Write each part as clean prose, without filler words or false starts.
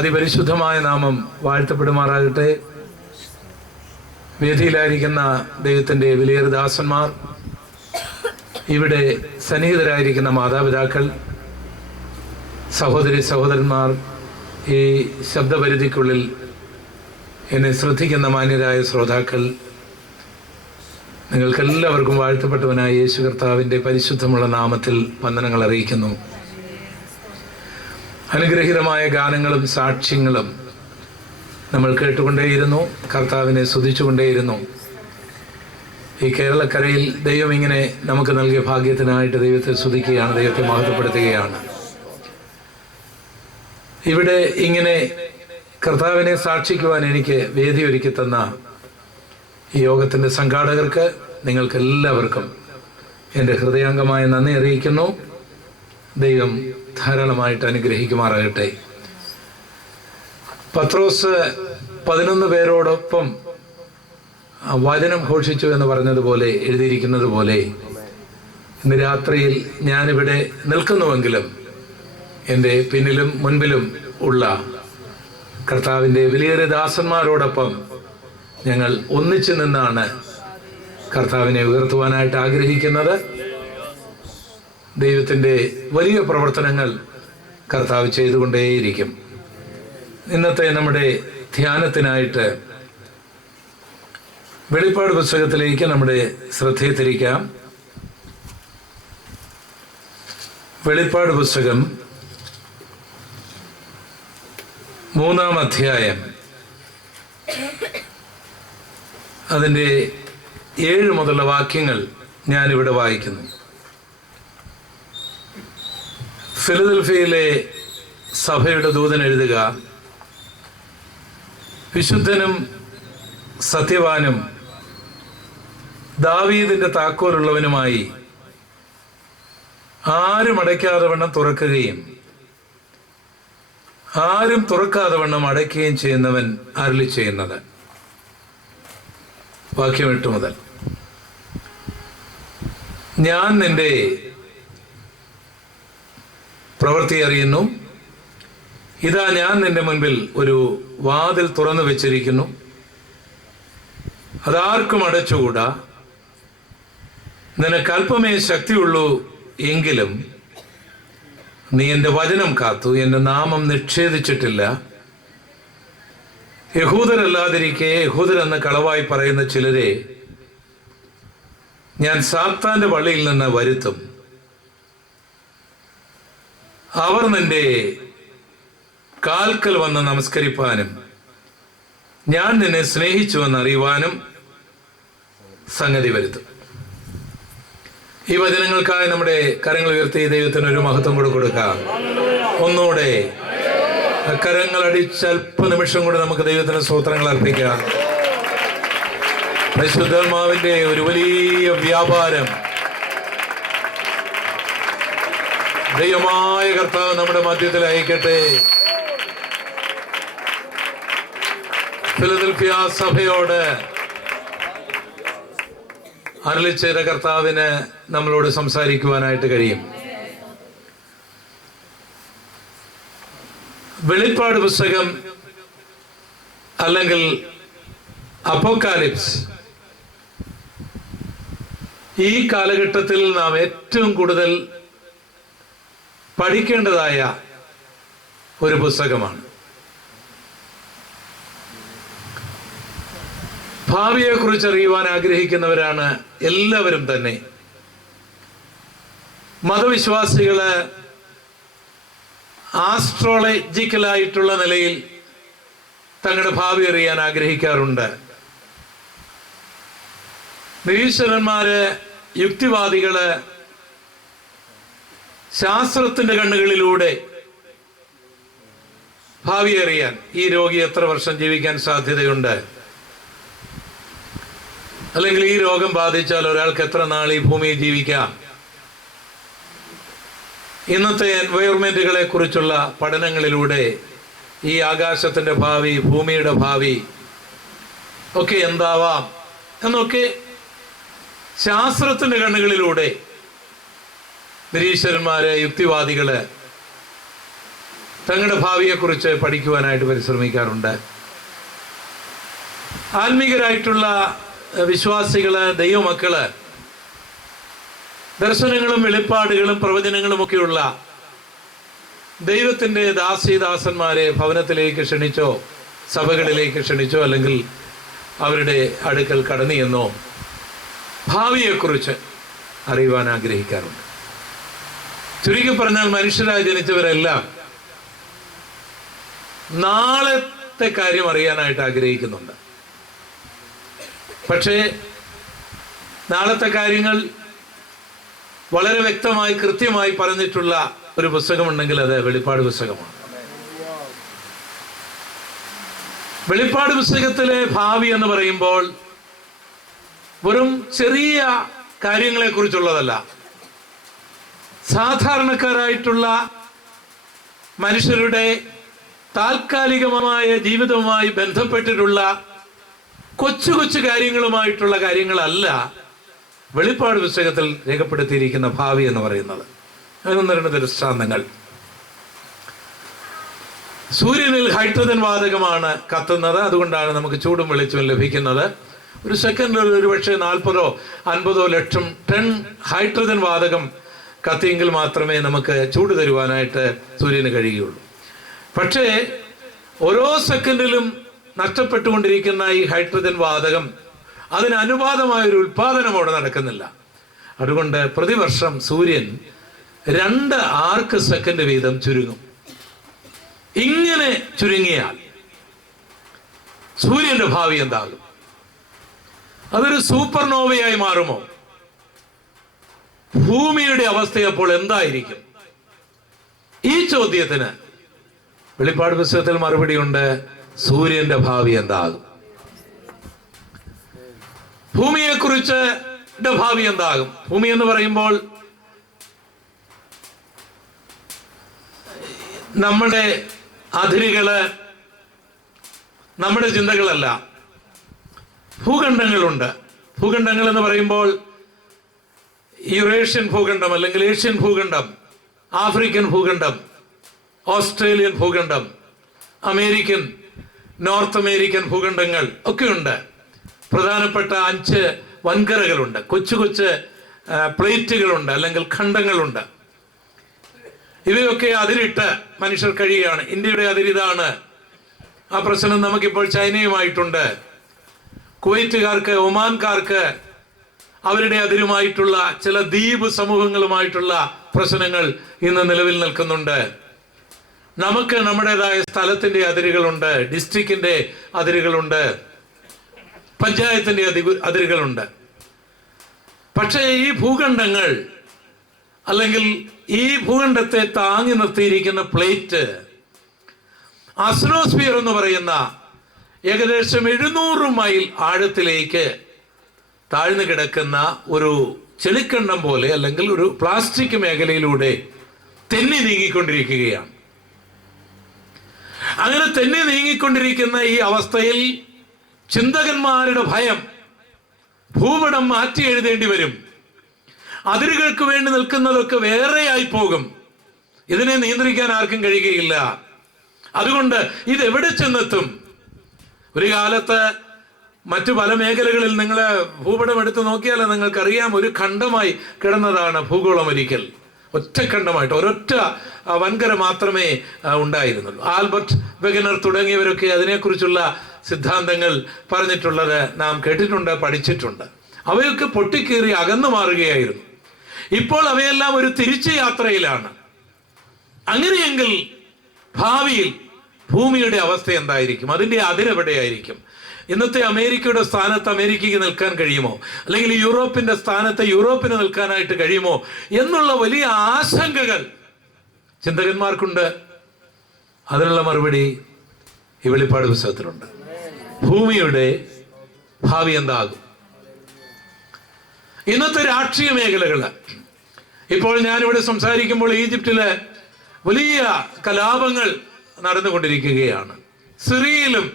അതിപരിശുദ്ധമായ നാമം വാഴ്ത്തപ്പെടുമാറാകട്ടെ. വേദിയിലായിരിക്കുന്ന ദൈവത്തിൻ്റെ വിലയേറിയ ദാസന്മാർ, ഇവിടെ സന്നിഹിതരായിരിക്കുന്ന മാതാപിതാക്കൾ, സഹോദരി സഹോദരന്മാർ, ഈ ശബ്ദപരിധിക്കുള്ളിൽ എന്നെ ശ്രദ്ധിക്കുന്ന മാന്യരായ ശ്രോതാക്കൾ, നിങ്ങൾക്കെല്ലാവർക്കും വാഴ്ത്തപ്പെട്ടവനായ യേശു കർത്താവിൻ്റെ പരിശുദ്ധമുള്ള നാമത്തിൽ വന്ദനങ്ങൾ അറിയിക്കുന്നു. അനുഗ്രഹീതമായ ഗാനങ്ങളും സാക്ഷ്യങ്ങളും നമ്മൾ കേട്ടുകൊണ്ടേയിരുന്നു, കർത്താവിനെ സ്തുതിച്ചുകൊണ്ടേയിരുന്നു. ഈ കേരളക്കരയിൽ ദൈവം ഇങ്ങനെ നമുക്ക് നൽകിയ ഭാഗ്യത്തിനായിട്ട് ദൈവത്തെ സ്തുതിക്കുകയാണ്, ദൈവത്തെ മഹത്വപ്പെടുത്തുകയാണ്. ഇവിടെ ഇങ്ങനെ കർത്താവിനെ സാക്ഷിക്കുവാൻ എനിക്ക് വേദി ഒരുക്കി തന്ന ഈ യോഗത്തിൻ്റെ സംഘാടകർക്ക്, നിങ്ങൾക്കെല്ലാവർക്കും എൻ്റെ ഹൃദയാംഗമായ നന്ദി അറിയിക്കുന്നു. ദൈവം ധാരാളമായിട്ട് അനുഗ്രഹിക്കുമാറാകട്ടെ. പത്രോസ് 11 പേരോടൊപ്പം വചനം ഘോഷിച്ചു എന്ന് പറഞ്ഞതുപോലെ, എഴുതിയിരിക്കുന്നത് പോലെ, ഇന്ന് രാത്രിയിൽ ഞാനിവിടെ നിൽക്കുന്നുവെങ്കിലും എൻ്റെ പിന്നിലും മുൻപിലും ഉള്ള കർത്താവിൻ്റെ വിലയേറിയ ദാസന്മാരോടൊപ്പം ഞങ്ങൾ ഒന്നിച്ചു നിന്നാണ് കർത്താവിനെ ഉയർത്തുവാനായിട്ട് ആഗ്രഹിക്കുന്നത്. ദൈവത്തിൻ്റെ വലിയ പ്രവർത്തനങ്ങൾ കർത്താവ് ചെയ്തുകൊണ്ടേയിരിക്കും. ഇന്നത്തെ നമ്മുടെ ധ്യാനത്തിനായിട്ട് വെളിപ്പാട് പുസ്തകത്തിലേക്ക് നമ്മുടെ ശ്രദ്ധയെ തിരിക്കാം. വെളിപ്പാട് പുസ്തകം 3-ാം അധ്യായം, അതിൻ്റെ 7 മുതലുള്ള വാക്യങ്ങൾ ഞാനിവിടെ വായിക്കുന്നു. ഫിലദൽഫിയയിലെ സഭയുടെ ദൂതൻ എഴുതുക: വിശുദ്ധനും സത്യവാനും ദാവീദിന്റെ താക്കോലുള്ളവനുമായി ആരും അടയ്ക്കാതെ വണ്ണം തുറക്കുകയും ആരും തുറക്കാതെ വണ്ണം അടയ്ക്കുകയും ചെയ്യുന്നവൻ അരുളി ചെയ്യുന്നത്. വാക്യം 8 മുതൽ: ഞാൻ നിന്റെ പ്രവൃത്തി അറിയുന്നു. ഇതാ, ഞാൻ നിന്റെ മുൻപിൽ ഒരു വാതിൽ തുറന്നു വെച്ചിരിക്കുന്നു, അതാർക്കും അടച്ചുകൂടാ. നിനക്ക് അല്പമേ ശക്തിയുള്ളൂ, എങ്കിലും നീ എൻ്റെ വചനം കാത്തു, എൻ്റെ നാമം നിഷേധിച്ചിട്ടില്ല. യഹൂദരല്ലാതിരിക്കെ യഹൂദരെന്ന് കളവായി പറയുന്ന ചിലരെ ഞാൻ സാത്താന്റെ പള്ളിയിൽ നിന്ന് വരുത്തും. അവർ നിന്റെ കാൽക്കൽ വന്ന് നമസ്കരിപ്പാനും ഞാൻ നിന്നെ സ്നേഹിച്ചുവെന്ന് അറിയുവാനും സംഗതി വരുത്തും. ഈ വചനങ്ങൾക്കായി നമ്മുടെ കരങ്ങൾ ഉയർത്തി ദൈവത്തിന് ഒരു മഹത്വം കൊടുക്കാം. ഒന്നുകൂടെ കരങ്ങൾ അടിച്ച് അല്പനിമിഷം കൂടെ നമുക്ക് ദൈവത്തിന് സ്തോത്രങ്ങൾ അർപ്പിക്കാം. പരിശുദ്ധാത്മാവിന്റെ ഒരു വലിയ വ്യാപാരം ദൈവമായ കർത്താവ് നമ്മുടെ മധ്യത്തിൽ അയക്കട്ടെ. ഫിലദൽഫിയ സഭയോട് അരുളി ചെയ്ത കർത്താവിന് നമ്മളോട് സംസാരിക്കുവാനായിട്ട് കഴിയും. വെളിപ്പാട് പുസ്തകം അല്ലെങ്കിൽ അപ്പോക്കാലിപ്സ് ഈ കാലഘട്ടത്തിൽ നാം ഏറ്റവും കൂടുതൽ പഠിക്കേണ്ടതായ ഒരു പുസ്തകമാണ്. ഭാവിയെക്കുറിച്ച് അറിയുവാൻ ആഗ്രഹിക്കുന്നവരാണ് എല്ലാവരും തന്നെ. മതവിശ്വാസികള് ആസ്ട്രോളജിക്കലായിട്ടുള്ള നിലയിൽ തങ്ങളുടെ ഭാവി അറിയാൻ ആഗ്രഹിക്കാറുണ്ട്. നിരീശ്വരന്മാര്, യുക്തിവാദികള് ശാസ്ത്രത്തിന്റെ കണ്ണുകളിലൂടെ ഭാവി അറിയാൻ, ഈ രോഗി എത്ര വർഷം ജീവിക്കാൻ സാധ്യതയുണ്ട്, അല്ലെങ്കിൽ ഈ രോഗം ബാധിച്ചാൽ ഒരാൾക്ക് എത്ര നാൾ ഈ ഭൂമിയിൽ ജീവിക്കാം, ഇന്നത്തെ എൻവയോൺമെന്റുകളെ കുറിച്ചുള്ള പഠനങ്ങളിലൂടെ ഈ ആകാശത്തിന്റെ ഭാവി, ഭൂമിയുടെ ഭാവി ഒക്കെ എന്താവാം എന്നൊക്കെ ശാസ്ത്രത്തിന്റെ കണ്ണുകളിലൂടെ നിരീശ്വരന്മാര്, യുക്തിവാദികള് തങ്ങളുടെ ഭാവിയെക്കുറിച്ച് പഠിക്കുവാനായിട്ട് പരിശ്രമിക്കാറുണ്ട്. ആത്മീകരായിട്ടുള്ള വിശ്വാസികള്, ദൈവമക്കള് ദർശനങ്ങളും വെളിപ്പാടുകളും പ്രവചനങ്ങളും ഒക്കെയുള്ള ദൈവത്തിൻ്റെ ദാസന്മാരെ ഭവനത്തിലേക്ക് ക്ഷണിച്ചോ സഭകളിലേക്ക് ക്ഷണിച്ചോ അല്ലെങ്കിൽ അവരുടെ അടുക്കൽ കടന്നു എന്നോ ഭാവിയെക്കുറിച്ച് അറിയുവാൻ ആഗ്രഹിക്കാറുണ്ട്. ചുരുക്കി പറഞ്ഞാൽ മനുഷ്യരായി ജനിച്ചവരെല്ലാം നാളത്തെ കാര്യം അറിയാനായിട്ട് ആഗ്രഹിക്കുന്നുണ്ട്. പക്ഷേ നാളത്തെ കാര്യങ്ങൾ വളരെ വ്യക്തമായി കൃത്യമായി പറഞ്ഞിട്ടുള്ള ഒരു പുസ്തകമുണ്ടെങ്കിൽ അത് വെളിപ്പാട് പുസ്തകമാണ്. വെളിപ്പാട് പുസ്തകത്തിലെ ഭാവി എന്ന് പറയുമ്പോൾ വെറും ചെറിയ കാര്യങ്ങളെ കുറിച്ചുള്ളതല്ല. സാധാരണക്കാരായിട്ടുള്ള മനുഷ്യരുടെ താൽക്കാലികമായ ജീവിതവുമായി ബന്ധപ്പെട്ടിട്ടുള്ള കൊച്ചു കൊച്ചു കാര്യങ്ങളുമായിട്ടുള്ള കാര്യങ്ങളല്ല വെളിപ്പാട് പുസ്തകത്തിൽ രേഖപ്പെടുത്തിയിരിക്കുന്ന ഭാവി എന്ന് പറയുന്നത്. അതിനൊന്ന് രണ്ട് ദൃഷ്ടാന്തങ്ങൾ. സൂര്യനിൽ ഹൈഡ്രജൻ വാതകമാണ് കത്തുന്നത്. അതുകൊണ്ടാണ് നമുക്ക് ചൂടും വെളിച്ചവും ലഭിക്കുന്നത്. ഒരു സെക്കൻഡിൽ ഒരുപക്ഷെ 40 or 50 ലക്ഷം ടൺ ഹൈഡ്രജൻ വാതകം കത്തിയെങ്കിൽ മാത്രമേ നമുക്ക് ചൂട് തരുവാനായിട്ട് സൂര്യന് കഴിയുകയുള്ളൂ. പക്ഷേ ഓരോ സെക്കൻഡിലും നഷ്ടപ്പെട്ടുകൊണ്ടിരിക്കുന്ന ഈ ഹൈഡ്രജൻ വാതകം അതിന് അനുപാതമായൊരു ഉൽപാദനം അവിടെ നടക്കുന്നില്ല. അതുകൊണ്ട് പ്രതിവർഷം സൂര്യൻ 2 ആർക്ക് സെക്കൻഡ് വീതം ചുരുങ്ങും. ഇങ്ങനെ ചുരുങ്ങിയാൽ സൂര്യന്റെ ഭാവി എന്താകും? അതൊരു സൂപ്പർനോവയായി മാറുമോ? ഭൂമിയുടെ അവസ്ഥയപ്പോൾ എന്തായിരിക്കും? ഈ ചോദ്യത്തിന് വെളിപ്പാട് പുസ്തകത്തിൽ മറുപടിയുണ്ട്. സൂര്യന്റെ ഭാവി എന്താകും? ഭൂമിയെക്കുറിച്ച് ഭാവി എന്താകും? ഭൂമി എന്ന് പറയുമ്പോൾ നമ്മുടെ അതിരുകള്, നമ്മുടെ ചിന്തകളല്ല. ഭൂഖണ്ഡങ്ങളുണ്ട്. ഭൂഖണ്ഡങ്ങൾ എന്ന് പറയുമ്പോൾ യുറേഷ്യൻ ഭൂഖണ്ഡം അല്ലെങ്കിൽ ഏഷ്യൻ ഭൂഖണ്ഡം, ആഫ്രിക്കൻ ഭൂഖണ്ഡം, ഓസ്ട്രേലിയൻ ഭൂഖണ്ഡം, അമേരിക്കൻ, നോർത്ത് അമേരിക്കൻ ഭൂഖണ്ഡങ്ങൾ ഒക്കെയുണ്ട്. പ്രധാനപ്പെട്ട 5 വൻകരകളുണ്ട്. കൊച്ചു കൊച്ചു പ്ലേറ്റുകളുണ്ട് അല്ലെങ്കിൽ ഖണ്ഡങ്ങളുണ്ട്. ഇവയൊക്കെ അതിരിട്ട് മനുഷ്യർ കഴിയുകയാണ്. ഇന്ത്യയുടെ അതിരിതാണ്. ആ പ്രശ്നം നമുക്കിപ്പോൾ ചൈനയുമായിട്ടുണ്ട്. കുവൈറ്റുകാർക്ക്, ഒമാൻകാർക്ക് അവരുടെ അതിരുമായിട്ടുള്ള ചില ദ്വീപ് സമൂഹങ്ങളുമായിട്ടുള്ള പ്രശ്നങ്ങൾ ഇന്ന് നിലവിൽ നിൽക്കുന്നുണ്ട്. നമുക്ക് നമ്മുടേതായ സ്ഥലത്തിന്റെ അതിരുകളുണ്ട്, ഡിസ്ട്രിക്റ്റിന്റെ അതിരുകളുണ്ട്, പഞ്ചായത്തിന്റെ അതിരുകളുണ്ട്. പക്ഷേ ഈ ഭൂഖണ്ഡങ്ങൾ അല്ലെങ്കിൽ ഈ ഭൂഖണ്ഡത്തെ താങ്ങി നിർത്തിയിരിക്കുന്ന പ്ലേറ്റ്, അസ്ട്രോസ്ഫിയർ എന്ന് പറയുന്ന ഏകദേശം 700 മൈൽ ആഴത്തിലേക്ക് താഴ്ന്നു കിടക്കുന്ന ഒരു ചെളിക്കണ്ടം പോലെ അല്ലെങ്കിൽ ഒരു പ്ലാസ്റ്റിക് മേഖലയിലൂടെ തെന്നി നീങ്ങിക്കൊണ്ടിരിക്കുകയാണ്. അങ്ങനെ തെന്നി നീങ്ങിക്കൊണ്ടിരിക്കുന്ന ഈ അവസ്ഥയിൽ ചിന്തകന്മാരുടെ ഭയം ഭൂപടം മാറ്റി എഴുതേണ്ടി വരും. അതിരുകൾക്ക് വേണ്ടി നിൽക്കുന്നതൊക്കെ വേറെയായി പോകും. ഇതിനെ നിയന്ത്രിക്കാൻ ആർക്കും കഴിയുകയില്ല. അതുകൊണ്ട് ഇതെവിടെ ചെന്നെത്തും? ഒരു കാലത്ത് മറ്റു പല മേഖലകളിൽ നിങ്ങൾ ഭൂപടം എടുത്ത് നോക്കിയാൽ നിങ്ങൾക്കറിയാം, ഒരു ഖണ്ഡമായി കിടന്നതാണ് ഭൂഗോളം. ഒരിക്കൽ ഒറ്റഖണ്ഡമായിട്ട് ഒരൊറ്റ വൻകര മാത്രമേ ഉണ്ടായിരുന്നുള്ളൂ. ആൽബർട്ട് വെഗനർ തുടങ്ങിയവരൊക്കെ അതിനെക്കുറിച്ചുള്ള സിദ്ധാന്തങ്ങൾ പറഞ്ഞിട്ടുള്ളത് നാം കേട്ടിട്ടുണ്ട്, പഠിച്ചിട്ടുണ്ട്. അവയൊക്കെ പൊട്ടിക്കേറി അകന്നു മാറുകയായിരുന്നു. ഇപ്പോൾ അവയെല്ലാം ഒരു തിരിച്ചു യാത്രയിലാണ്. അങ്ങനെയെങ്കിൽ ഭാവിയിൽ ഭൂമിയുടെ അവസ്ഥ എന്തായിരിക്കും? അതിൻ്റെ അതിരെവിടെയായിരിക്കും? ഇന്നത്തെ അമേരിക്കയുടെ സ്ഥാനത്ത് അമേരിക്കയ്ക്ക് നിൽക്കാൻ കഴിയുമോ? അല്ലെങ്കിൽ യൂറോപ്പിന്റെ സ്ഥാനത്ത് യൂറോപ്പിന് നിൽക്കാനായിട്ട് കഴിയുമോ എന്നുള്ള വലിയ ആശങ്കകൾ ചിന്തകന്മാർക്കുണ്ട്. അതിനുള്ള മറുപടി ഈ വെളിപ്പാട് പുസ്തകത്തിലുണ്ട്. ഭൂമിയുടെ ഭാവി എന്താകും? ഇന്നത്തെ രാഷ്ട്രീയ മേഖലകള്, ഇപ്പോൾ ഞാനിവിടെ സംസാരിക്കുമ്പോൾ ഈജിപ്തിലെ വലിയ കലാപങ്ങൾ നടന്നുകൊണ്ടിരിക്കുകയാണ്. സിറിയയിലും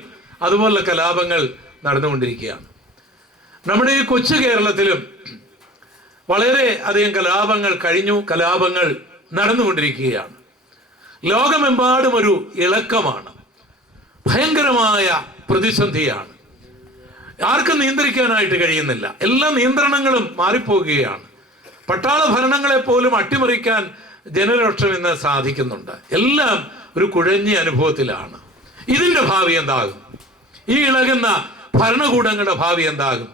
അതുപോലുള്ള കലാപങ്ങൾ നടന്നുകൊണ്ടിരിക്കുകയാണ്. നമ്മുടെ ഈ കൊച്ചു കേരളത്തിലും വളരെ അധികം കലാപങ്ങൾ കഴിഞ്ഞു, കലാപങ്ങൾ നടന്നുകൊണ്ടിരിക്കുകയാണ്. ലോകമെമ്പാടും ഒരു ഇളക്കമാണ്, ഭയങ്കരമായ പ്രതിസന്ധിയാണ്. ആർക്കും നിയന്ത്രിക്കാനായിട്ട് കഴിയുന്നില്ല. എല്ലാ നിയന്ത്രണങ്ങളും മാറിപ്പോകുകയാണ്. പട്ടാള ഭരണങ്ങളെ പോലും അട്ടിമറിക്കാൻ ജനലക്ഷം ഇന്ന് സാധിക്കുന്നുണ്ട്. എല്ലാം ഒരു കുഴഞ്ഞ അനുഭവത്തിലാണ്. ഇതിന്റെ ഭാവി എന്താകും? ഈ ഇളകുന്ന ഭരണകൂടങ്ങളുടെ ഭാവി എന്താകും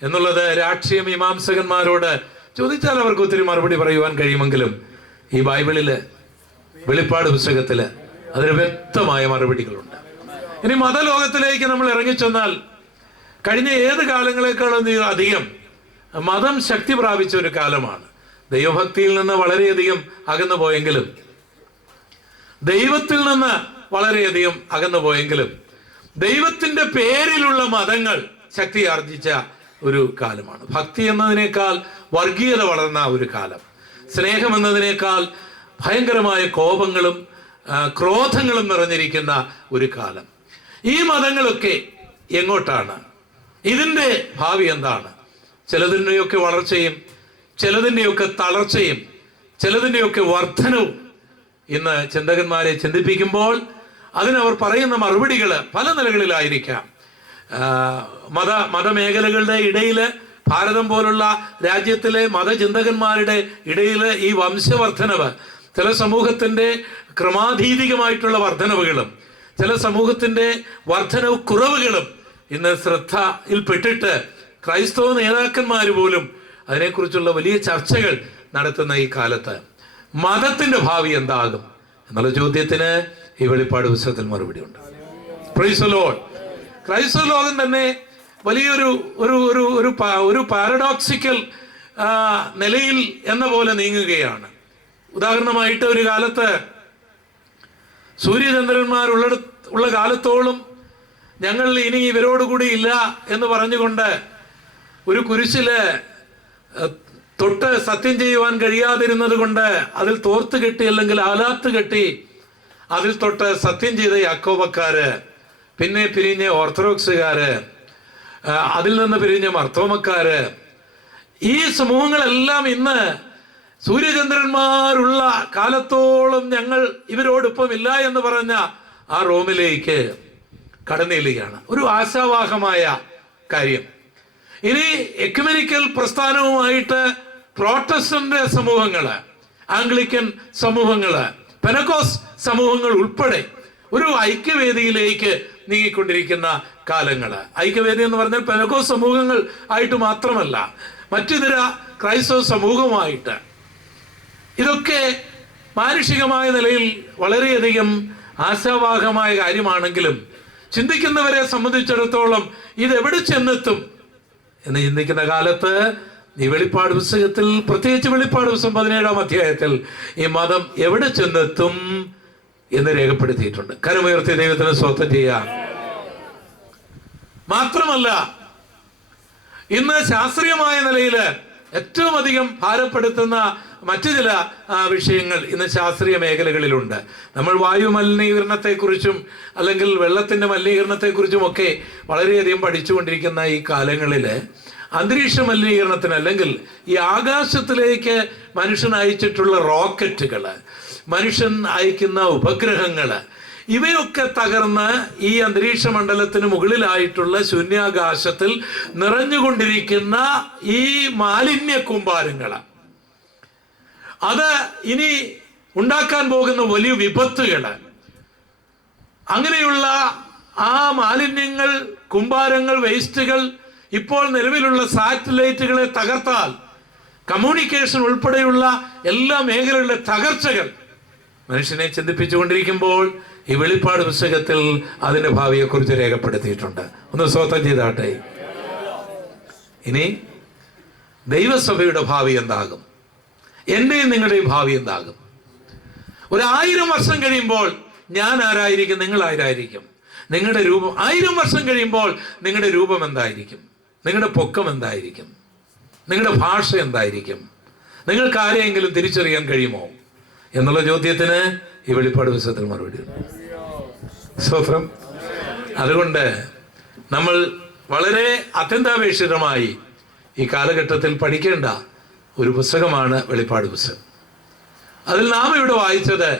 എന്നുള്ളത് രാഷ്ട്രീയ മീമാംസകന്മാരോട് ചോദിച്ചാൽ അവർക്ക് ഒത്തിരി മറുപടി പറയുവാൻ കഴിയുമെങ്കിലും ഈ ബൈബിളില്, വെളിപ്പാട് പുസ്തകത്തില് അതിന് വ്യക്തമായ മറുപടികളുണ്ട്. ഇനി മതലോകത്തിലേക്ക് നമ്മൾ ഇറങ്ങിച്ചെന്നാൽ കഴിഞ്ഞ ഏത് കാലങ്ങളെക്കാളും അധികം മതം ശക്തി പ്രാപിച്ച ഒരു കാലമാണ്. ദൈവഭക്തിയിൽ നിന്ന് വളരെയധികം അകന്നു പോയെങ്കിലും, ദൈവത്തിൽ നിന്ന് വളരെയധികം അകന്നു പോയെങ്കിലും ദൈവത്തിന്റെ പേരിലുള്ള മതങ്ങൾ ശക്തി ആർജിച്ച ഒരു കാലമാണ്. ഭക്തി എന്നതിനേക്കാൾ വർഗീയത വളർന്ന ഒരു കാലം, സ്നേഹം എന്നതിനേക്കാൾ ഭയങ്കരമായ കോപങ്ങളും ക്രോധങ്ങളും നിറഞ്ഞിരിക്കുന്ന ഒരു കാലം. ഈ മതങ്ങളൊക്കെ എങ്ങോട്ടാണ്? ഇതിൻ്റെ ഭാവി എന്താണ്? ചിലതിൻ്റെയൊക്കെ വളർച്ചയും ചിലതിൻ്റെയൊക്കെ തളർച്ചയും ചിലതിൻ്റെയൊക്കെ വർധനവും ഇന്ന് ചിന്തകന്മാരെ ചിന്തിപ്പിക്കുമ്പോൾ അതിനവർ പറയുന്ന മറുപടികൾ പല നിലകളിലായിരിക്കാം. മതമേഖലകളുടെ ഇടയിൽ, ഭാരതം പോലുള്ള രാജ്യത്തിലെ മതചിന്തകന്മാരുടെ ഇടയിൽ ഈ വംശവർദ്ധനവ്, ചില സമൂഹത്തിൻ്റെ ക്രമാധീതികമായിട്ടുള്ള വർധനവുകളും ചില സമൂഹത്തിൻ്റെ വർധനവ് കുറവുകളും ഇന്ന് ശ്രദ്ധയിൽപ്പെട്ടിട്ട് ക്രൈസ്തവ നേതാക്കന്മാർ പോലും അതിനെക്കുറിച്ചുള്ള വലിയ ചർച്ചകൾ നടത്തുന്ന ഈ കാലത്ത് മതത്തിന്റെ ഭാവി എന്താകും എന്നുള്ള ചോദ്യത്തിന് ഈ വെളിപ്പാട് പുസ്തകത്തിൽ മറുപടി ഉണ്ട്. Praise the Lord. ക്രൈസ്തവ ലോകം തന്നെ വലിയൊരു ഒരു പാരഡോക്സിക്കൽ നിലയിൽ എന്ന പോലെ നീങ്ങുകയാണ്. ഉദാഹരണമായിട്ട് ഒരു കാലത്ത് സൂര്യചന്ദ്രന്മാർ ഉള്ള കാലത്തോളം ഞങ്ങൾ ഇനി ഇവരോടുകൂടി ഇല്ല എന്ന് പറഞ്ഞുകൊണ്ട് ഒരു കുരിശില് തൊട്ട് സത്യം ചെയ്യുവാൻ കഴിയാതിരുന്നത് കൊണ്ട് അതിൽ തോർത്ത് കെട്ടി അല്ലെങ്കിൽ ആലാത്ത് കെട്ടി അതിൽ തൊട്ട് സത്യം ചെയ്ത യാക്കോബക്കാര്, പിന്നെ പിരിഞ്ഞ ഓർത്തഡോക്സുകാര്, അതിൽ നിന്ന് പിരിഞ്ഞ മർത്തോമക്കാര്, ഈ സമൂഹങ്ങളെല്ലാം ഇന്ന് സൂര്യചന്ദ്രന്മാരുള്ള കാലത്തോളം ഞങ്ങൾ ഇവരോടൊപ്പം ഇല്ല എന്ന് പറഞ്ഞ ആ റോമിലേക്ക് കടന്നില്ലുകയാണ്. ഒരു ആശാവാഹമായ കാര്യം. ഇനി എക്യുമെനിക്കൽ പ്രസ്ഥാനവുമായിട്ട് പ്രോട്ടസ്റ്റന്റ് സമൂഹങ്ങള്, ആംഗ്ലിക്കൻ സമൂഹങ്ങള്, പെനക്കോസ് സമൂഹങ്ങൾ ഉൾപ്പെടെ ഒരു ഐക്യവേദിയിലേക്ക് നീങ്ങിക്കൊണ്ടിരിക്കുന്ന കാലങ്ങള്. ഐക്യവേദി എന്ന് പറഞ്ഞാൽ പെനക്കോസ് സമൂഹങ്ങൾ ആയിട്ട് മാത്രമല്ല, മറ്റിതര ക്രൈസ്തവ സമൂഹവുമായിട്ട്. ഇതൊക്കെ മാനുഷികമായ നിലയിൽ വളരെയധികം ആശാവാഹമായ കാര്യമാണെങ്കിലും ചിന്തിക്കുന്നവരെ സംബന്ധിച്ചിടത്തോളം ഇതെവിടെ ചെന്നെത്തും എന്ന് ചിന്തിക്കുന്ന കാലത്ത് ഈ വെളിപ്പാട് പുസ്തകത്തിൽ, പ്രത്യേകിച്ച് വെളിപ്പാട് പുസ്തകം 17-ാം അധ്യായത്തിൽ ഈ മതം എവിടെ ചെന്നെത്തും എന്ന് രേഖപ്പെടുത്തിയിട്ടുണ്ട്. കരമുയർത്തി ദൈവത്തിന് സ്തോത്രം ചെയ്യാം. മാത്രമല്ല, ഇന്ന് ശാസ്ത്രീയമായ നിലയിൽ ഏറ്റവും അധികം ഭാരപ്പെടുത്തുന്ന മറ്റു ചില വിഷയങ്ങൾ ഇന്ന് ശാസ്ത്രീയ മേഖലകളിലുണ്ട്. നമ്മൾ വായു മലിനീകരണത്തെക്കുറിച്ചും അല്ലെങ്കിൽ വെള്ളത്തിൻ്റെ മലിനീകരണത്തെക്കുറിച്ചും ഒക്കെ വളരെയധികം പഠിച്ചുകൊണ്ടിരിക്കുന്ന ഈ കാലങ്ങളിൽ അന്തരീക്ഷ മലിനീകരണത്തിന് അല്ലെങ്കിൽ ഈ ആകാശത്തിലേക്ക് മനുഷ്യൻ അയച്ചിട്ടുള്ള റോക്കറ്റുകൾ, മനുഷ്യൻ അയക്കുന്ന ഉപഗ്രഹങ്ങൾ, ഇവയൊക്കെ തകർന്ന് ഈ അന്തരീക്ഷ മണ്ഡലത്തിന് മുകളിലായിട്ടുള്ള ശൂന്യാകാശത്തിൽ നിറഞ്ഞുകൊണ്ടിരിക്കുന്ന ഈ മാലിന്യ കൂമ്പാരങ്ങൾ, അത് ഇനി ഉണ്ടാക്കാൻ പോകുന്ന വലിയ വിപത്തുകൾ, അങ്ങനെയുള്ള ആ മാലിന്യങ്ങൾ, കുമ്പാരങ്ങൾ, വേസ്റ്റുകൾ ഇപ്പോൾ നിലവിലുള്ള സാറ്റലൈറ്റുകളെ തകർത്താൽ കമ്മ്യൂണിക്കേഷൻ ഉൾപ്പെടെയുള്ള എല്ലാ മേഖലകളിലെ തകർച്ചകൾ മനുഷ്യനെ ചിന്തിപ്പിച്ചുകൊണ്ടിരിക്കുമ്പോൾ ഈ വെളിപ്പാട് പുസ്തകത്തിൽ അതിന്റെ ഭാവിയെക്കുറിച്ച് രേഖപ്പെടുത്തിയിട്ടുണ്ട്. ഒന്ന് സ്തോത്രം ചെയ്താട്ടെ. ഇനി ദൈവസഭയുടെ ഭാവി എന്താകും? എന്റെയും നിങ്ങളുടെയും ഭാവി എന്താകും? 1000 വർഷം കഴിയുമ്പോൾ ഞാൻ ആരായിരിക്കും? നിങ്ങൾ ആരായിരിക്കും? നിങ്ങളുടെ രൂപം 1000 വർഷം കഴിയുമ്പോൾ നിങ്ങളുടെ രൂപം എന്തായിരിക്കും? നിങ്ങളുടെ പൊക്കം എന്തായിരിക്കും? നിങ്ങളുടെ ഭാഷ എന്തായിരിക്കും? നിങ്ങൾക്ക് ആരെയെങ്കിലും തിരിച്ചറിയാൻ കഴിയുമോ എന്നുള്ള ചോദ്യത്തിന് ഈ വെളിപ്പാട് പുസ്തകത്തിൽ മറുപടി ഉണ്ട്. സ്തോത്രം. അതുകൊണ്ട് നമ്മൾ വളരെ അത്യന്താപേക്ഷിതമായി ഈ കാലഘട്ടത്തിൽ പഠിക്കേണ്ട ഒരു പുസ്തകമാണ് വെളിപ്പാട് പുസ്തകം. അതിൽ നാം ഇവിടെ വായിച്ചത്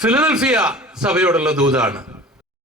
ഫിലദൽഫിയ സഭയോടുള്ള ദൂതാണ്.